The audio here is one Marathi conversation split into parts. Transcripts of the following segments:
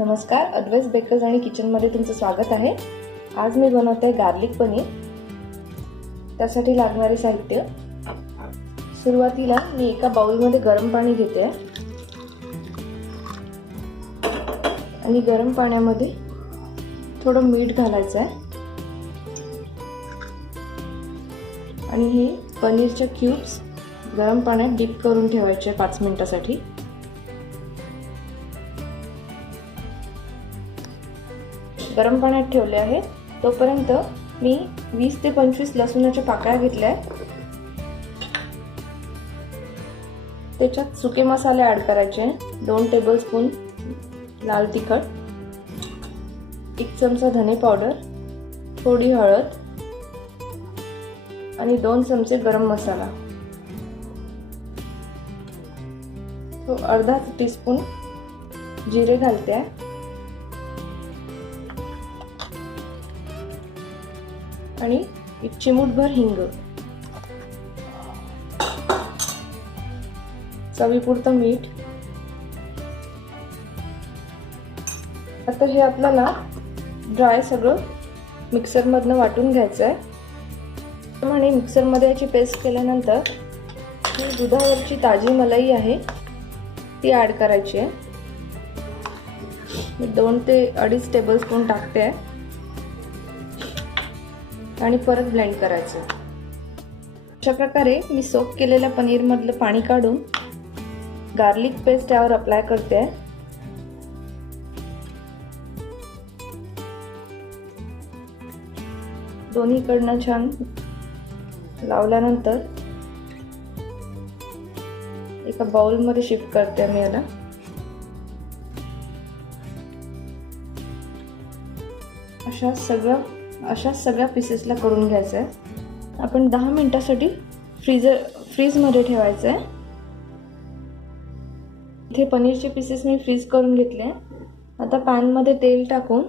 नमस्कार, अद्वैत बेकर्स आणि किचनमध्ये तुमचं स्वागत आहे। आज मी बनवते गार्लिक पनीर। त्यासाठी लागणारे साहित्य, सुरुवातीला मी एका बाउलमध्ये गरम पाणी घेते आणि गरम पाण्यामध्ये थोडं मीठ घालायचं आहे आणि हे पनीरचे क्यूब्स गरम पाण्यात डीप करून ठेवायचे 5 मिनिटांसाठी। गरम पाण्यात ठेवले आहे तोपर्यंत मी 20 ते 25 लसूणाच्या पाकळ्या घेतल्या। त्याच्यात सुके मसाले ऍड करायचे। 2 टेबलस्पून लाल तिखट, 1 चमचा धने पावडर, थोडी हळद आणि 2 चमचे गरम मसाला, तो अर्धा टीस्पून जिरे घालते आणि 1 चिमूटभर हिंग, चवीपुरतं मीठ। आता हे आपल्याला ड्राय सगळं मिक्सरमधनं वाटून घ्यायचं आहे आणि मिक्सरमध्ये याची पेस्ट केल्यानंतर ही दुधावरची ताजी मलाई आहे ती ऍड करायची आहे। मी 2 ते 2.5 टेबलस्पून टाकते आहे आणि परत ब्लेंड करायचं। अशा प्रकारे मी सोक केलेल्या पनीर मधलं पाणी काढून गार्लिक पेस्ट यावर अप्लाय करते आहे। दोन्हीकडनं छान लावल्यानंतर एका बाउल मध्ये शिफ्ट करते मी याला। अशा सगळ्या पीसेसला करून घ्यायचं आहे। आपण 10 मिनिटांसाठी फ्रीज मध्ये ठेवायचं आहे। इथे पनीरचे पीसेस मी फ्रीज करून घेतले। आता पॅन मध्ये तेल टाकून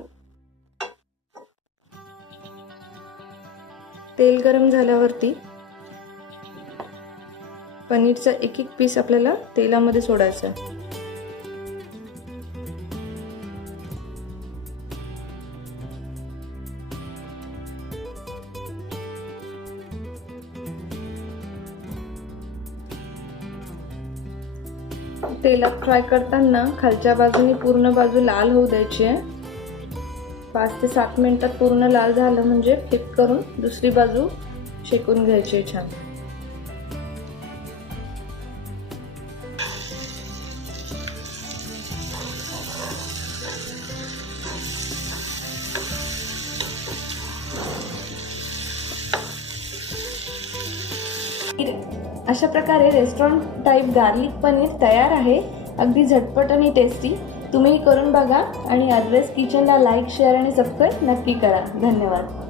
तेल गरम झाल्यावरती पनीरचा एक पीस आपल्याला तेलामध्ये सोडायचा आहे। तेलात फ्राय करताना खालच्या बाजूने पूर्ण बाजू लाल होऊ द्यायची आहे। 5 ते 7 मिनिटात पूर्ण लाल झालं म्हणजे फ्लिप करून दुसरी बाजू शेकून घ्यायची छान। अशा प्रकारे रेस्टॉरंट टाइप गार्लिक पनीर तयार आहे। अगदी झटपट आणि टेस्टी। तुम्ही करून बघा आणि अद्वैत किचनला लाईक, शेअर आणि सबस्क्राईब नक्की करा। धन्यवाद।